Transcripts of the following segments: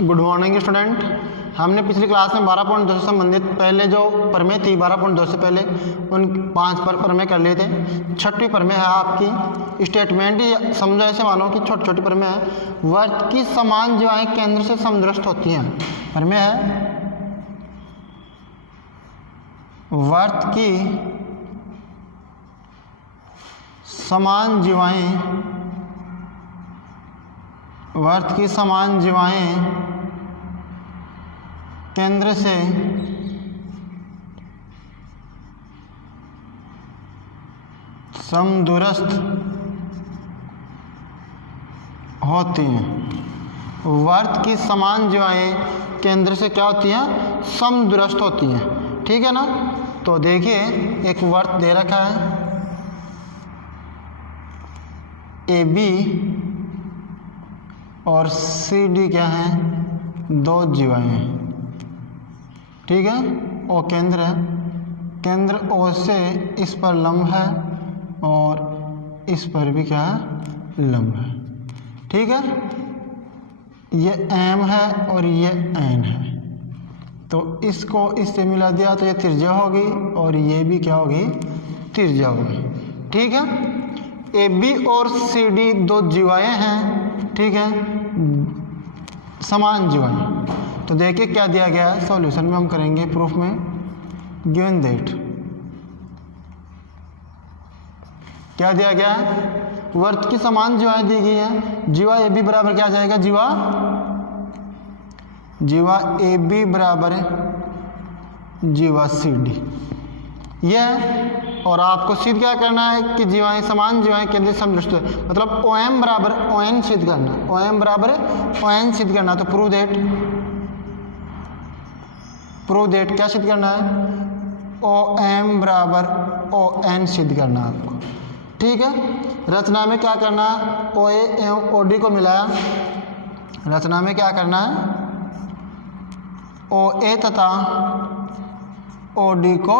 Good morning student. हमने पिछली class में 12.2 से संबंधित पहले जो प्रमेय थी 12.2 से पहले उन 5 प्रमेय कर लिए थे। छठी प्रमेय है आपकी स्टेटमेंट, समझो ऐसे मानो कि छोटी छोटी प्रमेय है। वर्त की समान जीवाएं केंद्र से समदृष्ट होती हैं। प्रमेय है वर्त की समान जीवाएं केंद्र से समदूरस्थ होती हैं। वर्त की समान जीवाएं केंद्र से क्या होती हैं? समदूरस्थ होती हैं। ठीक है ना। तो देखिए एक वर्त दे रखा है ए बी और सी डी क्या है? दो जीवाएं हैं। ठीक है। ओ केंद्र है, केंद्र ओ से इस पर लंब है और इस पर भी क्या है? लंब है। ठीक है। ये एम है और ये एन है, तो इसको इससे मिला दिया तो ये त्रिज्या होगी और ये भी क्या होगी? त्रिज्या होगी। ठीक है। ए बी और सी डी दो जीवाएं हैं। ठीक है, समान जीवाएं। तो देखिए क्या दिया गया है, सॉल्यूशन में हम करेंगे प्रूफ में। गिवन दैट क्या दिया गया है? वर्त की समान जीवाएं दी गई हैं। जीवा ए बी बराबर क्या आ जाएगा? जीवा ए बी बराबर जीवा सी डी यह। और आपको सिद्ध क्या करना है कि जीवाएं समान जीवाएं केंद्र से समदृष्ट है, मतलब ओ एम बराबर ओ एन सिद्ध करना। ओ एम बराबर ओ एन सिद्ध करना। तो प्रूव दैट क्या सिद्ध करना है? ओ एम बराबर ओ एन सिद्ध करना आपको। ठीक है। रचना में क्या करना है? ओ ए एवं ओ डी को मिलाया। रचना में क्या करना है? ओ ए तथा ओ डी को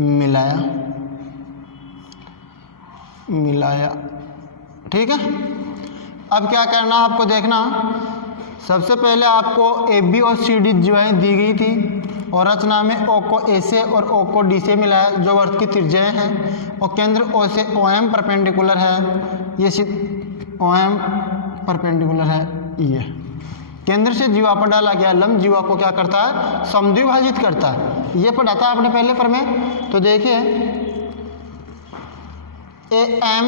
मिलाया। ठीक है। अब क्या करना आपको देखना, सबसे पहले आपको ए बी और सी डी जीवाएं दी गई थी और रचना में ओ को ए से और ओ को डी से मिलाया, जो वर्त की त्रिज्याएं हैं। और केंद्र ओ से ओ एम परपेंडिकुलर है, ये ओ एम परपेंडिकुलर है। ये केंद्र से जीवा पर डाला गया लंब जीवा को क्या करता है? समद्विभाजित करता है। ये पढ़ा था आपने पहले प्रमेय। तो देखिए ए एम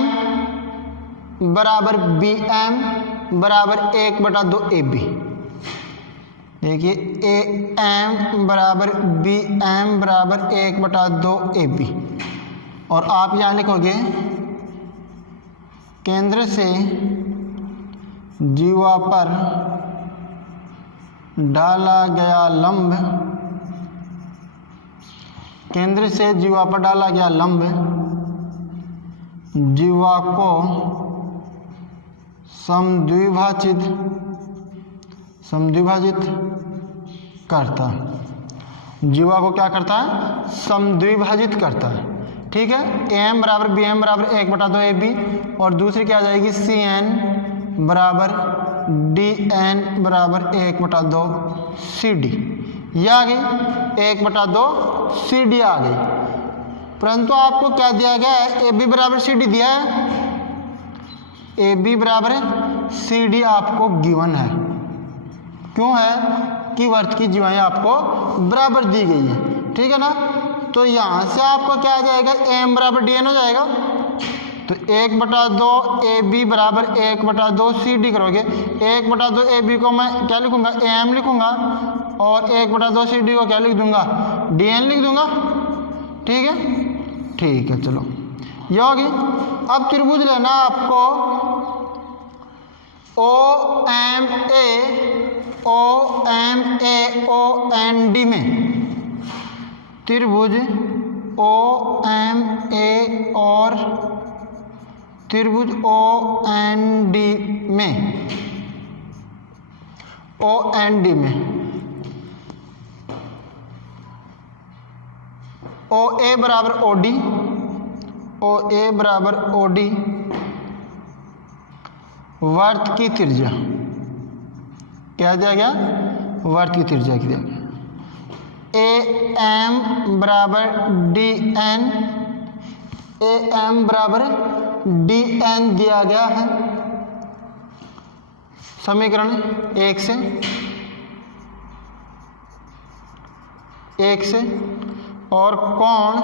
बराबर बी एम बराबर 1/2 ए बी। देखिए ए एम बराबर बी एम बराबर 1/2 ए बी। और आप यहाँ लिखोगे केंद्र से जीवा पर डाला गया लंब, केंद्र से जीवा पर डाला गया लंब जीवा को समद्विभाजित करता। जीवा को क्या करता है? समद्विभाजित करता है। ठीक है। ए एम बराबर बी एम बराबर 1/2 ए बी और दूसरी क्या आ जाएगी? सी एन बराबर डी एन बराबर 1/2 सी डी। यह आ गई 1/2 सी डी आ गई। परंतु आपको क्या दिया गया है? ए बी बराबर सी डी दिया है। ए बी बराबर सी डी आपको गिवन है। क्यों है? कि वर्त की जीवाएं आपको बराबर दी गई है। ठीक है ना। तो यहां से आपको क्या आ जाएगा? एम बराबर डी एन हो जाएगा। तो 1/2 ए बी बराबर 1/2 सी डी करोगे। 1/2 ए बी को मैं क्या लिखूंगा? ए एम लिखूंगा और 1/2 सी डी को क्या लिख दूंगा? डी एन लिख दूंगा। ठीक है। ठीक है, चलो ये होगी। अब त्रिभुज लेना आपको O M A O N D में। त्रिभुज ओ एम ए और त्रिभुज ओ एन डी में, ओ एन डी में ओ ए बराबर ओ डी, ओ ए बराबर ओ डी वर्त की त्रिज्या क्या दिया गया, वर्त की त्रिज्या दिया गया। ए एम बराबर डी एन, ए एम बराबर डी एन दिया गया है समीकरण 1 से, और कोण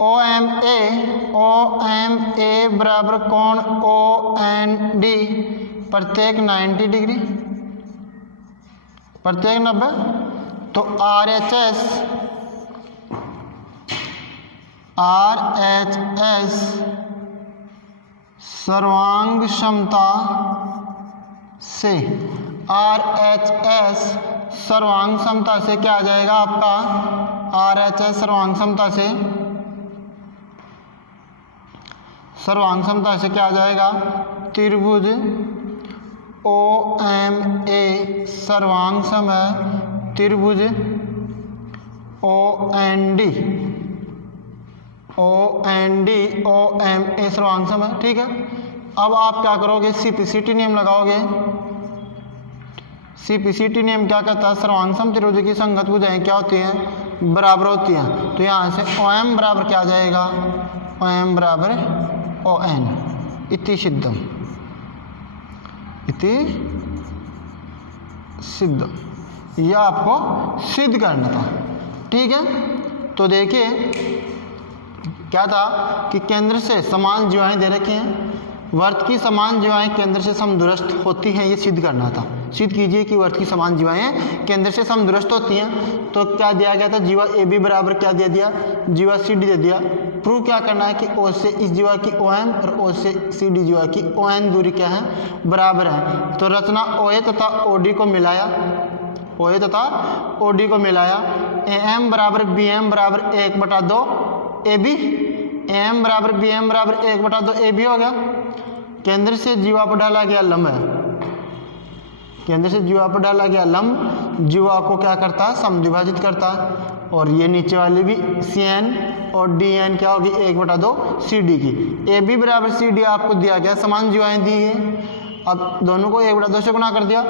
ओ एम ए बराबर कोण ओ एन डी प्रत्येक 90 डिग्री, प्रत्येक 90। तो आर एच एस सर्वांग क्षमता से, आर एच एस सर्वांग क्षमता से क्या आ जाएगा आपका, आर एच एस सर्वांग क्षमता से, सर्वांग क्षमता से क्या आ जाएगा, त्रिभुज ओ एम ए सर्वांग सम है त्रिभुज O N D O M A सर्वांग सम है। ठीक है, अब आप क्या करोगे, सीपीसीटी नियम लगाओगे। सीपीसीटी नियम क्या कहता है, सर्वांगसम त्रिभुज की संगत भुजाएं क्या होती हैं, बराबर होती हैं। तो यहाँ से ओ एम बराबर क्या आ जाएगा, ओ एम बराबर ओ एन इति सिद्धम, इति सिद्धम, यह आपको सिद्ध करना था। ठीक है, तो देखिए क्या था कि केंद्र से समान जीवाएं दे रखी हैं, वर्त की समान जीवाएं केंद्र से समदूरस्थ होती हैं, ये सिद्ध करना था। सिद्ध कीजिए कि वर्त की समान जीवाएं केंद्र से समदूरस्थ होती हैं। तो क्या दिया गया था, जीवा ए बी बराबर क्या दे दिया, जीवा सी डी दे दिया। प्रूव क्या करना है कि ओ से इस जीवा की ओ एम और ओ से सी डी जीवा की ओ एन दूरी क्या है, बराबर है। तो रचना ओ ए तथा ओ डी को मिलाया, ओ ए तथा ओ डी को मिलाया। ए एम बराबर बी एम बराबर 1/2 ए बी, एम बराबर बी एम बराबर 1/2 ए बी हो गया। केंद्र से जीवा पर डाला गया लंब है, केंद्र से जीवा पर डाला गया लंब जीवा को क्या करता है, समद्विभाजित करता है। और ये नीचे वाली भी सी एन और डी एन क्या होगी, 1/2 सी डी की। ए बी बराबर सी डी आपको दिया गया, समान जीवाएं दी है। अब दोनों को 1/2 से गुणा कर दिया,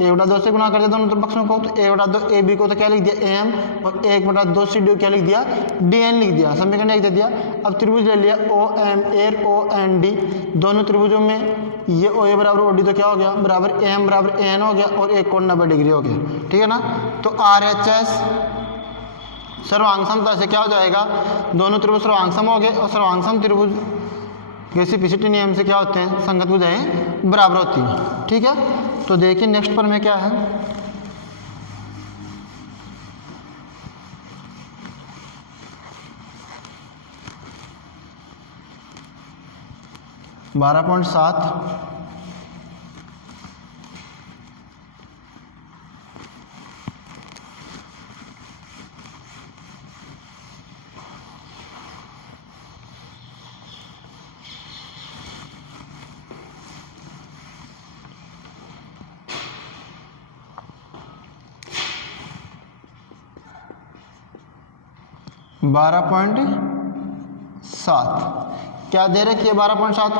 1/2 से गुणा कर दिया दोनों पक्षों को। तो 1/2 ए बी को तो क्या लिख दिया, ए एम, और 1/2 सी डी को क्या लिख दिया, डी एन लिख दिया, समीकरण 1 दे दिया। अब त्रिभुज ले लिया O M A O N D, दोनों त्रिभुजों में ये ओ ए बराबर ओ डी तो क्या हो गया, बराबर ए एम बराबर ए एन हो गया, और एक कोण 90 डिग्री हो गया। ठीक है ना, तो आर एच एस सर्वांग समता से क्या हो जाएगा, दोनों त्रिभुज सर्वांग सम हो गए, और सर्वांग सम त्रिभुज रेसिप्रोसिटी नियम से क्या होते हैं, संगत भुजाएं बराबर होती हैं। ठीक है, तो देखिए नेक्स्ट पर में क्या है, बारह 12.7 क्या दे रखी है 12.7,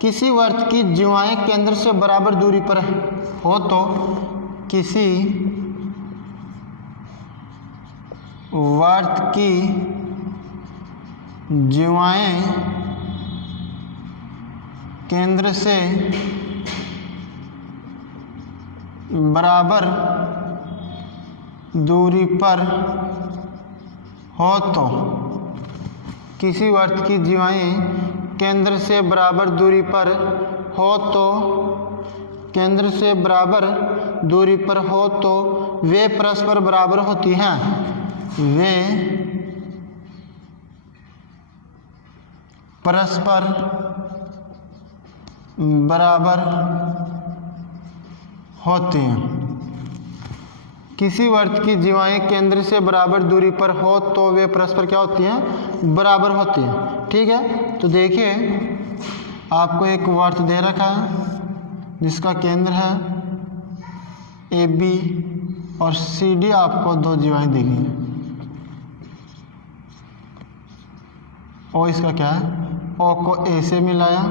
किसी वर्त की जीवाएं केंद्र से बराबर दूरी पर हो तो किसी वर्त की जीवाएं केंद्र से बराबर दूरी पर हो तो, किसी वर्त की जीवाएं केंद्र से बराबर दूरी पर हो तो, केंद्र से बराबर दूरी पर हो तो वे परस्पर बराबर होती हैं, वे परस्पर बराबर होती हैं। किसी वर्त की जीवाएं केंद्र से बराबर दूरी पर हो तो वे परस्पर क्या होती हैं, बराबर होती हैं। ठीक है, तो देखिए आपको एक वर्त दे रखा है जिसका केंद्र है ए बी और सी डी, आपको दो जीवाएं दी गई हैं। ओ इसका क्या है, ओ को ए से मिलाया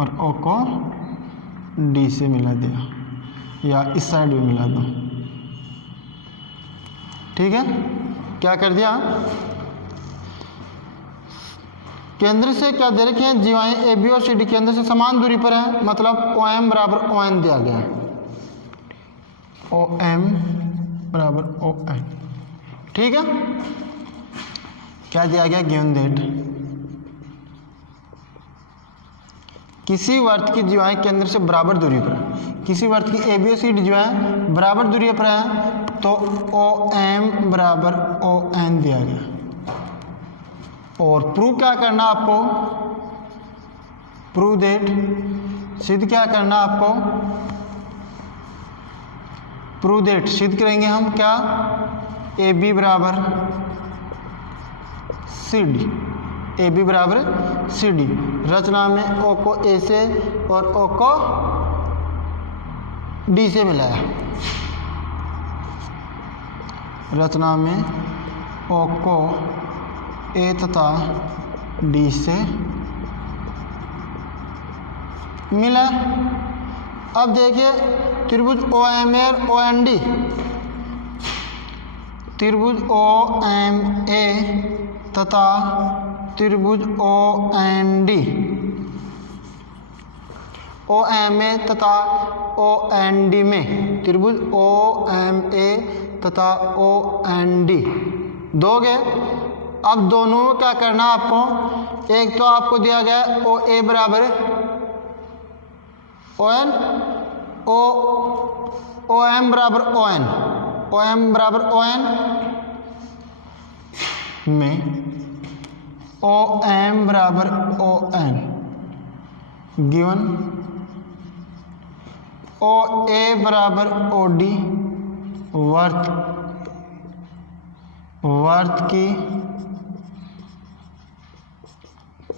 और ओ को डी से मिला दिया, या इस साइड भी मिला दो। ठीक है, क्या कर दिया, केंद्र से क्या दे रखे हैं, जीवाएं ए बी और सी डी केंद्र से समान दूरी पर है, मतलब ओ एम बराबर ओ एन दिया गया है, ओ एम बराबर ओ एन। ठीक है, क्या दिया गया, गिवन दैट किसी वर्त की जीवाएं केंद्र से बराबर दूरी पर है, किसी वर्त की ए बी और सी डी जीवाएं बराबर दूरी पर है, तो ओ एम बराबर ओ एन दिया गया। और प्रूव क्या करना आपको, प्रूव दैट, सिद्ध क्या करना आपको, प्रूव दैट सिद्ध करेंगे हम क्या, ए बी बराबर सी डी, ए बी बराबर सी डी। रचना में ओ को ए से और ओ को डी से मिलाया, रचना में ओ को ए तथा डी से मिला। अब देखिए त्रिभुज ओ एम ए और ओ एन डी, त्रिभुज ओ एम ए तथा त्रिभुज O N D, O M A तथा ओ एन डी में, त्रिभुज ओ एम ए तथा ओ एन डी दोगे। अब दोनों में क्या करना आपको, एक तो आपको दिया गया है ओ ए बराबर ओ एन, ओ एम बराबर ओ एन, ओ एम बराबर ओ एन में ओ एम बराबर ओ एन गिवन, ओ ए बराबर ओ डी, वर्त की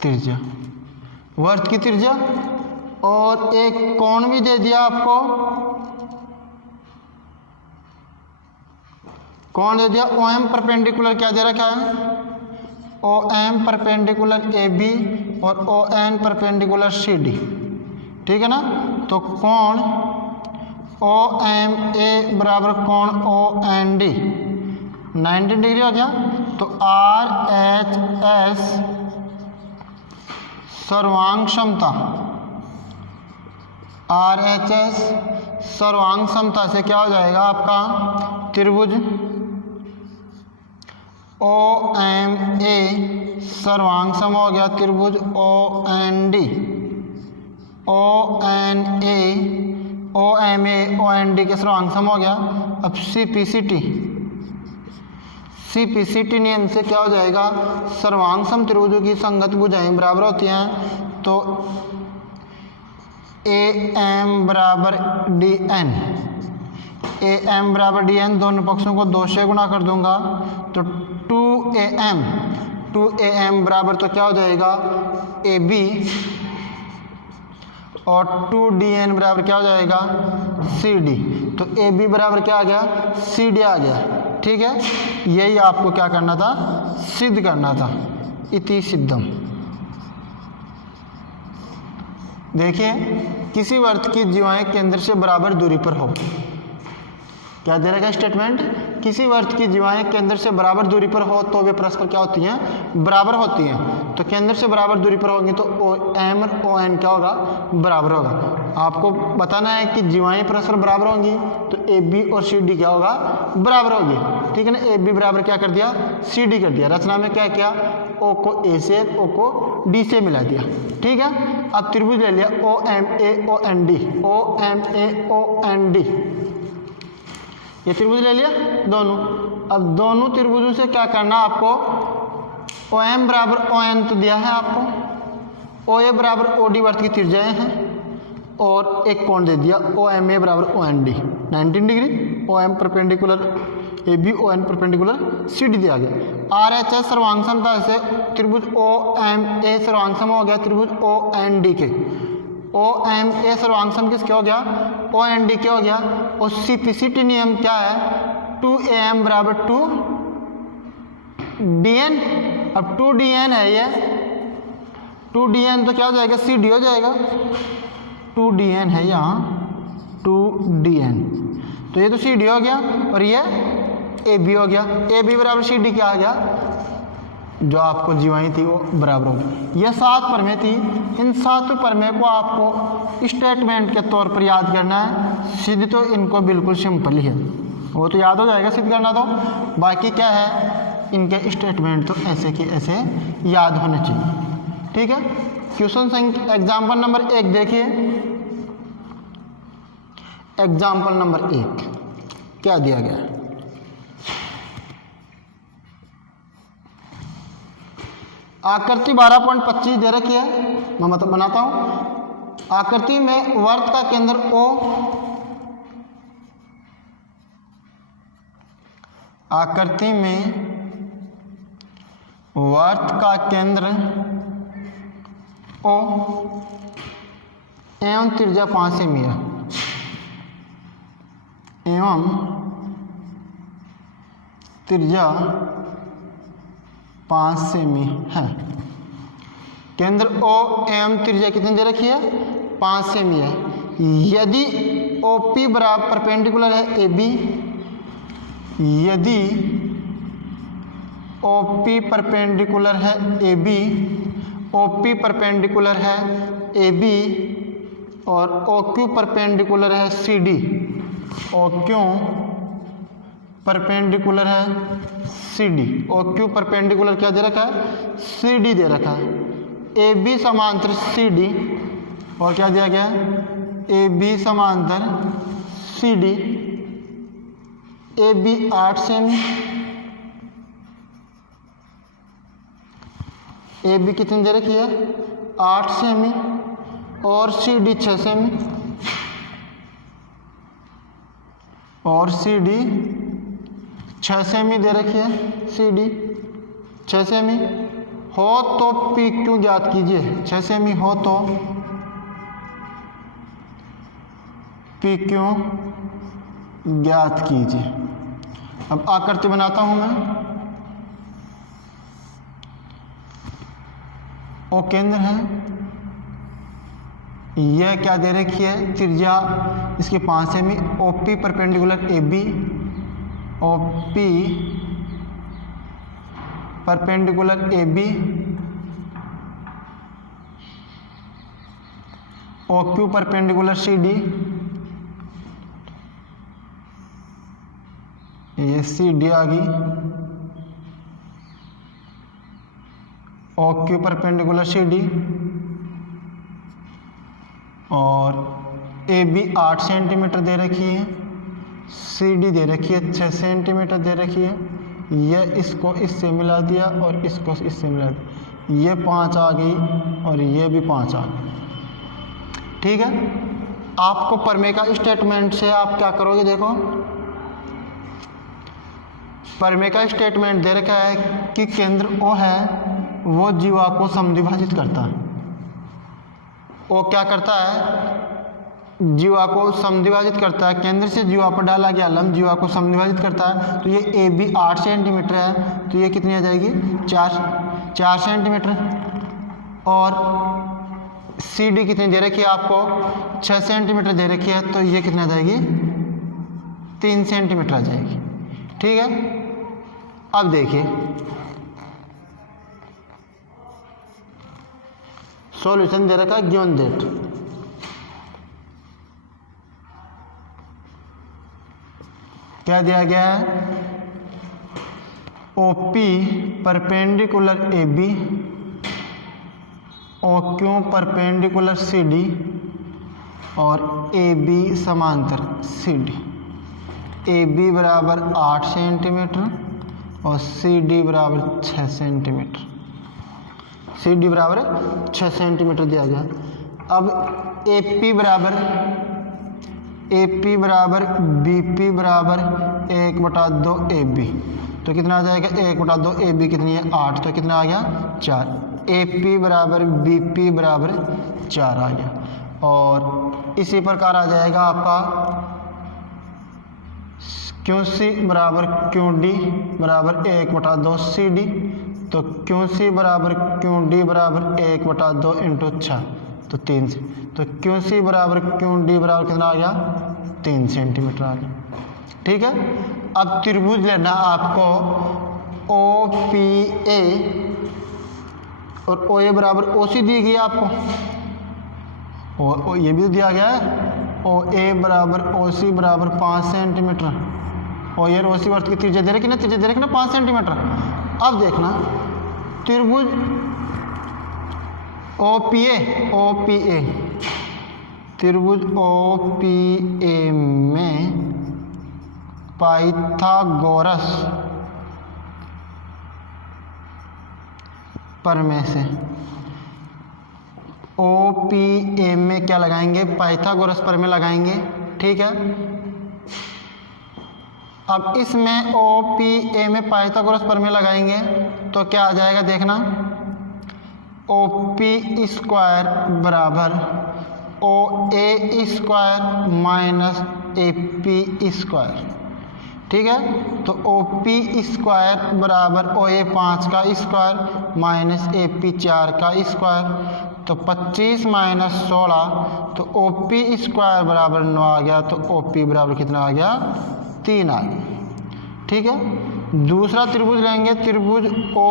त्रिज्या, वर्त की त्रिज्या, और एक कोण भी दे दिया आपको, कोण दे दिया, ओ एम परपेंडिकुलर क्या दे रखा है, O M perpendicular A B और O N perpendicular C D. ठीक है ना, तो कोण ओ एम ए बराबर कोण ओ एन डी 90 डिग्री हो गया। तो आर एच एस सर्वांग क्षमता, आर एच एस सर्वांग क्षमता से क्या हो जाएगा आपका, त्रिभुज ओ एम ए सर्वांग सम हो गया त्रिभुज O N D, O N A O M A O N D के सर्वांग सम हो गया। अब C P C T, C P C T नियम से क्या हो जाएगा, सर्वांग सम त्रिभुजों की संगत भुजाएं बराबर होती हैं, तो ए एम बराबर डी एन, ए एम बराबर डी एन, दोनों पक्षों को 2 से गुणा कर दूंगा, तो 2 ए एम बराबर तो क्या हो जाएगा ए बी, और 2 डी एन बराबर क्या हो जाएगा सी डी। तो ए बी बराबर क्या आ गया, सी डी आ गया। ठीक है, यही आपको क्या करना था, सिद्ध करना था। इति सिद्धम। देखिए, किसी वर्त की जीवाएं केंद्र से बराबर दूरी पर हो, क्या दे रखा है स्टेटमेंट, किसी वर्त की जीवाएं केंद्र से बराबर दूरी पर हो तो वे परस्पर क्या होती हैं, बराबर होती हैं। तो केंद्र से बराबर दूरी पर होंगी तो ओ एम और ओ एन क्या होगा, बराबर होगा। आपको बताना है कि जीवाएं परस्पर बराबर होंगी तो ए बी और सी डी क्या होगा, बराबर होगी। ठीक है ना, ए बी बराबर क्या कर दिया, सी डी कर दिया। रचना में क्या किया, ओ को ए से ओ को डी से मिला दिया। ठीक है, अब त्रिभुज ले लिया O M A O N D, O M A O N D, ये त्रिभुज ले लिया दोनों। अब दोनों त्रिभुजों से क्या करना आपको, ओ एम बराबर ओ एन तो दिया है आपको, ओ ए बराबर ओ डी वर्त की त्रिज्याएं हैं, और एक कोण दे दिया ओ एम ए बराबर O N D 19 degree, O M perpendicular A B, O N perpendicular C D दिया गया। आर एच एस सर्वांग समता से त्रिभुज ओ एम ए सर्वांग सम हो गया त्रिभुज ओ एन डी के। ओ एम ए सर्वांग सम किसके हो गया, ओ एन डी के हो गया। और सी पी सी टी नियम क्या है, 2 ए एम बराबर 2 डी एन। अब 2 डी एन है ये, 2 डी एन तो क्या हो जाएगा, सी डी हो जाएगा। 2dn है यहाँ, 2dn, तो ये तो CD हो गया और ये AB हो गया। AB बराबर CD क्या आ गया, जो आपको जीवाई थी वो बराबर होगी। ये 7 प्रमेय थी, इन 7 प्रमेय को आपको स्टेटमेंट के तौर पर याद करना है। सिद्ध तो इनको बिल्कुल सिंपल ही है, वो तो याद हो जाएगा सिद्ध करना तो, बाकी क्या है इनके स्टेटमेंट तो ऐसे के ऐसे याद होने चाहिए। ठीक है, क्वेश्चन संख्या एग्जाम्पल नंबर 1 देखिए। एग्जाम्पल नंबर 1 क्या दिया गया है, आकृति 12.25 दे रखी है, मैं मतलब बनाता हूं। आकृति में वर्त का केंद्र O, आकृति में वर्त का केंद्र O एवं त्रिज्या 5 सेमी है, एवं त्रिज्या 5 सेमी है। केंद्र O एवं त्रिज्या कितनी दे रखी है, 5 सेमी है। यदि OP बराबर परपेंडिकुलर है AB, यदि OP परपेंडिकुलर है AB, OP परपेंडिकुलर है AB और OQ परपेंडिकुलर है CD, OQ परपेंडिकुलर है CD, OQ परपेंडिकुलर क्या दे रखा है, CD दे रखा है। AB समांतर CD और क्या दिया गया है, AB समांतर CD, AB 8 सेमी, AB कितनी दे रखी है, 8 सेमी और CD 6 सेमी, और CD 6 सेमी दे रखी है, CD 6 सेमी हो तो PQ ज्ञात कीजिए। 6 सेमी हो तो PQ ज्ञात कीजिए। अब आकृति बनाता हूं मैं। O केंद्र है, यह क्या दे रखी है, त्रिज्या इसकी 5 semi, OP perpendicular AB, OP perpendicular AB, OQ perpendicular CD, ये CD आ गई, OQ परपेंडिकुलर CD और AB 8 सेंटीमीटर दे रखी है, CD दे रखी है 6 सेंटीमीटर दे रखी है। यह इसको इससे मिला दिया और इसको इससे मिला दिया, ये 5 आ गई और ये भी 5 आ गई। ठीक है, आपको प्रमेय का स्टेटमेंट से आप क्या करोगे, देखो प्रमेय का स्टेटमेंट दे रखा है कि केंद्र O है वो जीवा को समद्विभाजित करता है। O क्या करता है, जीवा को समद्विभाजित करता है। केंद्र से जीवा पर डाला गया लंब जीवा को समद्विभाजित करता है। तो ये AB 8 सेंटीमीटर है, तो ये कितनी आ जाएगी, 4 सेंटीमीटर। और CD कितनी दे रखी है आपको, 6 सेंटीमीटर दे रखी है, तो ये कितनी आ जाएगी, 3 सेंटीमीटर आ जाएगी। ठीक है, अब देखिए सॉल्यूशन दे रखा है गिवन दैट। क्या दिया गया है, OP perpendicular AB, OQ perpendicular CD और AB समांतर CD। AB बराबर 8 सेंटीमीटर और CD बराबर 6 सेंटीमीटर, CD बराबर 6 सेंटीमीटर दिया गया। अब AP बराबर BP बराबर 1/2 AB, तो कितना आ जाएगा, 1/2 AB कितनी है, 8, तो कितना आ गया, 4। AP बराबर BP बराबर 4 आ गया। और इसी प्रकार आ जाएगा आपका QC बराबर QD बराबर 1/2 CD, तो QC बराबर QD बराबर 1/2 × 6, तो 3 से, तो क्यू सी बराबर क्यू डी बराबर कितना आ गया 3 सेंटीमीटर आ गया। ठीक है, अब त्रिभुज लेना आपको ओ पी ए और ओ ए बराबर ओ सी दी गई आपको, और ये भी दिया गया है ओ ए बराबर ओ सी बराबर 5 सेंटीमीटर, और ये ओ सी वर्त की त्रिज्या दे रखी ना, त्रिज्या दे रखी ना 5 सेंटीमीटर। अब देखना त्रिभुज ओ पी ए, त्रिभुज ओ पी ए में पाइथागोरस प्रमेय से ओ पी ए में क्या लगाएंगे, पाइथागोरस प्रमेय लगाएंगे। ठीक है, अब इसमें ओ पी ए में पाइथागोरस प्रमेय लगाएंगे तो क्या आ जाएगा देखना, ओ पी स्क्वायर बराबर O A square minus A P square. ठीक है, तो ओ पी स्क्वायर बराबर ओ ए 5 का स्क्वायर माइनस ए पी 4 का स्क्वायर, तो 25 माइनस 16, तो ओ पी स्क्वायर बराबर 9 आ गया, तो ओ पी बराबर कितना आ गया 3 आ गया। ठीक है, दूसरा त्रिभुज लेंगे, त्रिभुज ओ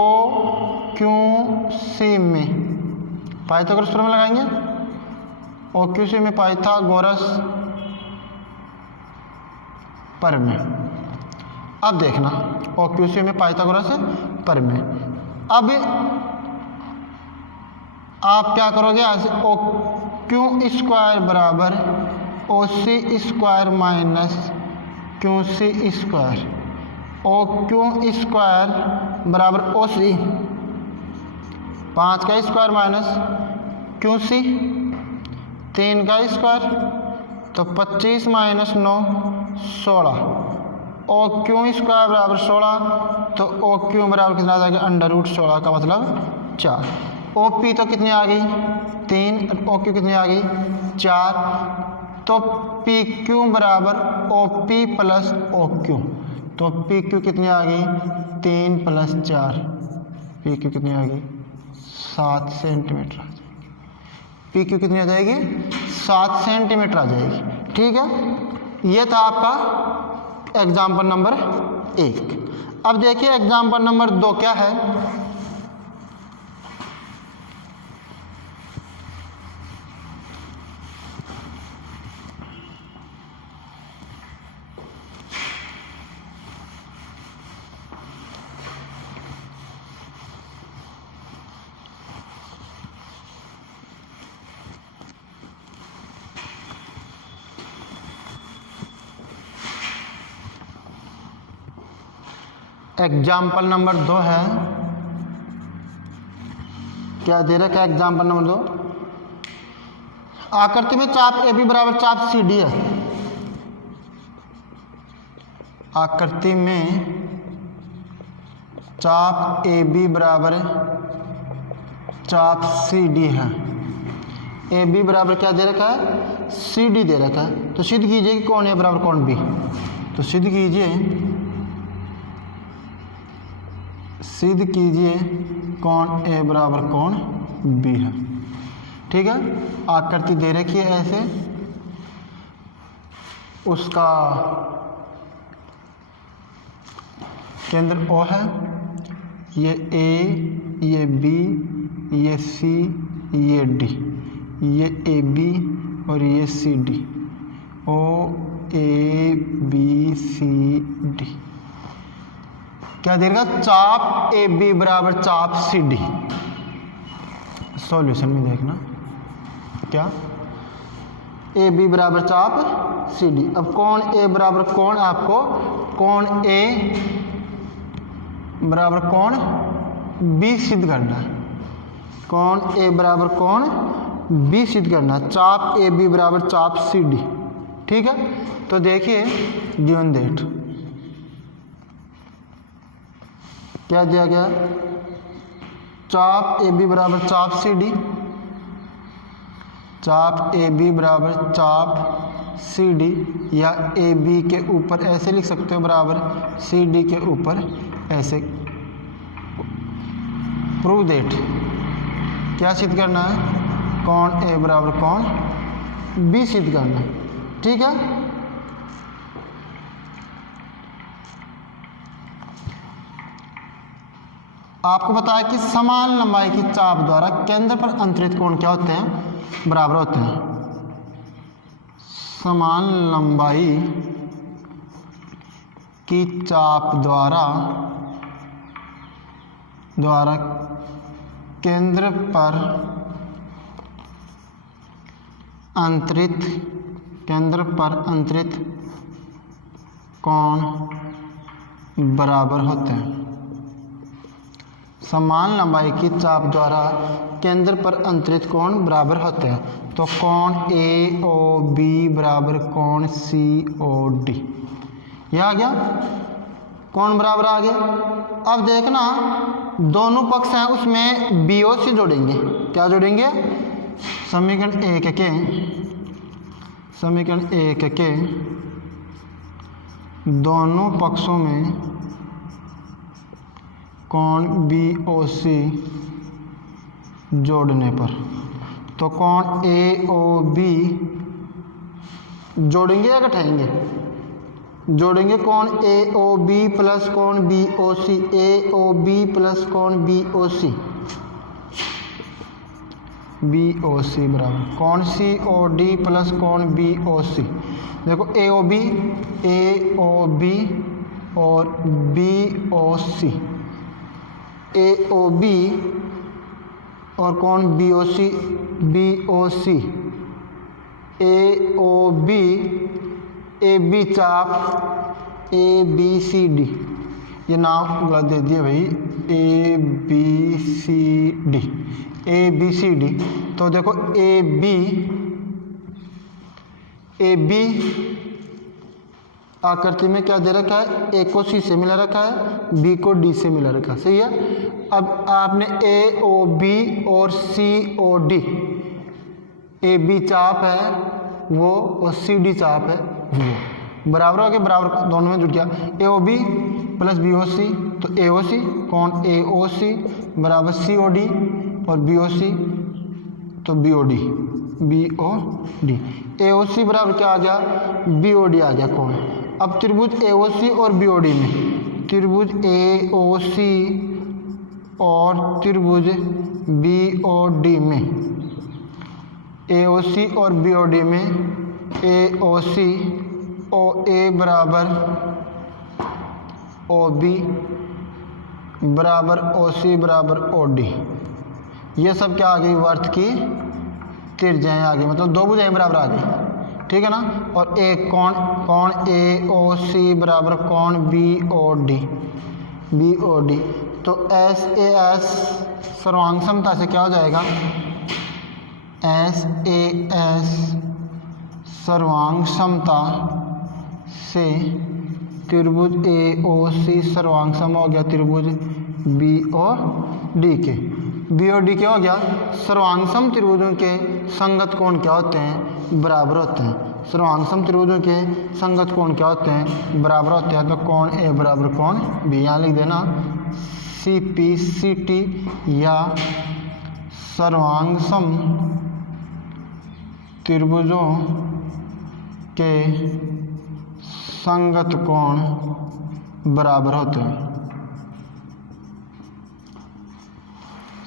क्यू सी में पाइथागोरस प्रमेय लगाएंगे, ओ क्यू सी में पाइथागोरस प्रमेय। अब देखना ओ क्यू सी में पाइथागोरस प्रमेय, अब आप क्या करोगे, ऐसे ओ क्यू स्क्वायर बराबर O C square minus Q C square, O Q square बराबर ओ सी 5 का स्क्वायर माइनस क्यू सी 3 का स्क्वायर, तो 25 माइनस 9 16, ओ क्यू स्क्वायर बराबर 16, तो ओ क्यू बराबर कितना आ जाएगा √16 का मतलब 4। ओ पी तो कितनी आ गई 3, ओ क्यू कितनी आ गई 4, तो पी क्यू बराबर O P plus O Q, तो पी क्यू कितनी आ गई 3 + 4, पी क्यू कितनी आ गई 7 सेंटीमीटर आ जाएगी, पी क्यू कितनी आ जाएगी 7 सेंटीमीटर आ जाएगी। ठीक है, ये था आपका एग्जाम्पल नंबर 1। अब देखिए एग्जाम्पल नंबर 2 क्या है। एग्जाम्पल नंबर 2 है, क्या दे रखा है एग्जाम्पल नंबर 2, आकृति में चाप ए बी बराबर चाप सी डी है। आकृति में चाप ए बी बराबर चाप सी डी है। ए बी बराबर क्या दे रखा है सी डी दे रखा है, तो सिद्ध कीजिए कि कौन ए बराबर कौन बी, तो सिद्ध कीजिए कौन ए बराबर कौन बी है। ठीक है, आकृति दे रखी है ऐसे, उसका केंद्र O है, ये A, ये B, ये C, ये D, ये AB और ये CD, O A B C D। क्या देगा चाप ए बी बराबर चाप सी डी। सॉल्यूशन में देखना क्या ए बी बराबर चाप सी डी। अब कौन ए बराबर कौन, आपको कौन ए बराबर कौन बी सिद्ध करना है। कौन ए बराबर कौन बी सिद्ध करना है, चाप ए बी बराबर चाप सी डी। ठीक है, तो देखिए गिवन दैट क्या दिया गया, चाप ए बी बराबर चाप सी डी, चाप ए बी बराबर चाप सी डी, या ए बी के ऊपर ऐसे लिख सकते हो बराबर सी डी के ऊपर ऐसे। प्रूव दैट क्या सिद्ध करना है, कौन ए बराबर कौन बी सिद्ध करना है। ठीक है, आपको पता है कि समान लंबाई की चाप द्वारा केंद्र पर अंतरित कोण क्या होते हैं, बराबर होते हैं। समान लंबाई की चाप द्वारा केंद्र पर अंतरित कोण बराबर होते हैं। समान लंबाई की चाप द्वारा केंद्र पर अंतरित कोण बराबर होते हैं। तो कोण ए ओ बी बराबर कोण सी ओ डी, यह आ गया, कोण बराबर आ गया। अब देखना दोनों पक्ष हैं उसमें बी ओ सी जोड़ेंगे। क्या जोड़ेंगे, समीकरण एक के दोनों पक्षों में कोण बी ओ सी जोड़ने पर, तो कोण ए ओ बी जोड़ेंगे या घटाएंगे, जोड़ेंगे। कोण ए ओ बी प्लस कोण B O C, A O B plus कोण B O C, B O C बराबर कोण सी ओ डी प्लस कोण बी ओ सी। देखो ए ओ बी और B O C, A O B और कोण B O C, A O B, A B चाप A B C D, ये नाम गलत दे दिया भाई, A B C D, A B C D. तो देखो ए बी आकृति में क्या दे रखा है, ए को सी से मिला रखा है, बी को डी से मिला रखा है, सही है। अब आपने ए ओ बी और सी ओ डी, ए बी चाप है वो और सी डी चाप है वो, बराबर हो गया, बराबर दोनों में जुड़ गया। A O B plus B O C, तो ए ओ सी कौन ए ओ सी बराबर सी ओ डी और बी ओ सी तो B O D, B O D. A O C बराबर क्या आ गया, बी ओ डी आ गया कौन। अब त्रिभुज ए ओ सी और बी ओ डी में, त्रिभुज ए ओ सी और त्रिभुज बी ओ डी में, ए ओ सी और बी ओ डी में, ए ओ सी ओ ए बराबर ओ बी बराबर ओ सी बराबर ओ डी, ये सब क्या आ गई, वर्त की त्रिज्याएं आ गई, मतलब दो भुजाएं बराबर आ गई। ठीक है ना। और एक कोण ए ओ सी बराबर कोण बी ओ डी, तो एस ए एस सर्वांग समता से क्या हो जाएगा, एस ए एस सर्वांग समता से त्रिभुज ए ओ सी सर्वांग सम हो गया त्रिभुज बी ओ डी के। बी ओ डी क्या हो गया, सर्वांग सम त्रिभुजों के संगत कोण क्या होते हैं, बराबर होते हैं। सर्वांग सम त्रिभुजों के संगत कोण क्या होते हैं, बराबर होते हैं। तो कोण ए बराबर कोण बी, यहाँ लिख देना सी पी सी टी या सर्वांग सम त्रिभुजों के संगत कोण बराबर होते हैं।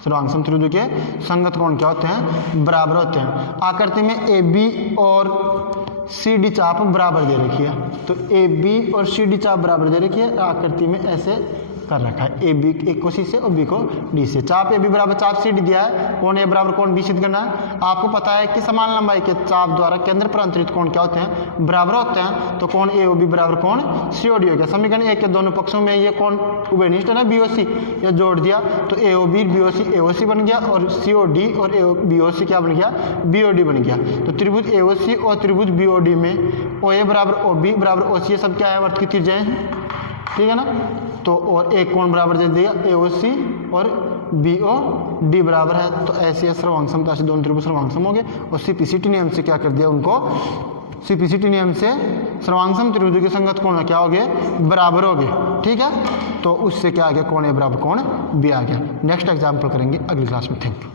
सर्वांग सम त्रिभुजों के संगत कोण क्या होते हैं, बराबर होते हैं। आकृति में ए बी और सी डी चाप बराबर दे रखी है, तो ए बी और सी डी चाप बराबर दे रखी है, आकृति में ऐसे कर रखा है, ए बी एक को सी से और बी को डी से। चाप ए बी बराबर चाप सी डी दिया है, कोण ए बराबर कोण बी सिद्ध करना है। आपको पता है कि समान लंबाई के चाप द्वारा केंद्र पर अंतरित कोण क्या होते हैं, बराबर होते हैं। तो कोण ए ओ बी बराबर कोण सी ओ डी हो गया। समीकरण एक के दोनों पक्षों में ये कोण उभयनिष्ठ है ना, बी ओ सी, ये जोड़ दिया तो A O B B O सी बन गया और सी ओ डी और बी ओ सी क्या बन गया, बी ओ डी बन गया। तो त्रिभुज ए ओ सी और त्रिभुज बी ओ डी में ओ ए बराबर ओ बी बराबर ओ सी, ये सब क्या है, वर्त की त्रिज्याएं हैं। ठीक है ना। तो और एक कोण बराबर दे दिया ए ओ सी और बी ओ डी बराबर है, तो ऐसे सर्वांग समता से दोनों त्रिभुज सर्वांग सम हो गए। और सीपीसीटी नियम से क्या कर दिया उनको, सीपीसीटी नियम से सर्वांग सम त्रिभुजों के संगत कोण क्या हो गए, बराबर हो गए। ठीक है, तो उससे क्या आ गया, कोण ए बराबर कोण बी आ गया। नेक्स्ट एग्जाम्पल करेंगे अगली क्लास में। Thank you.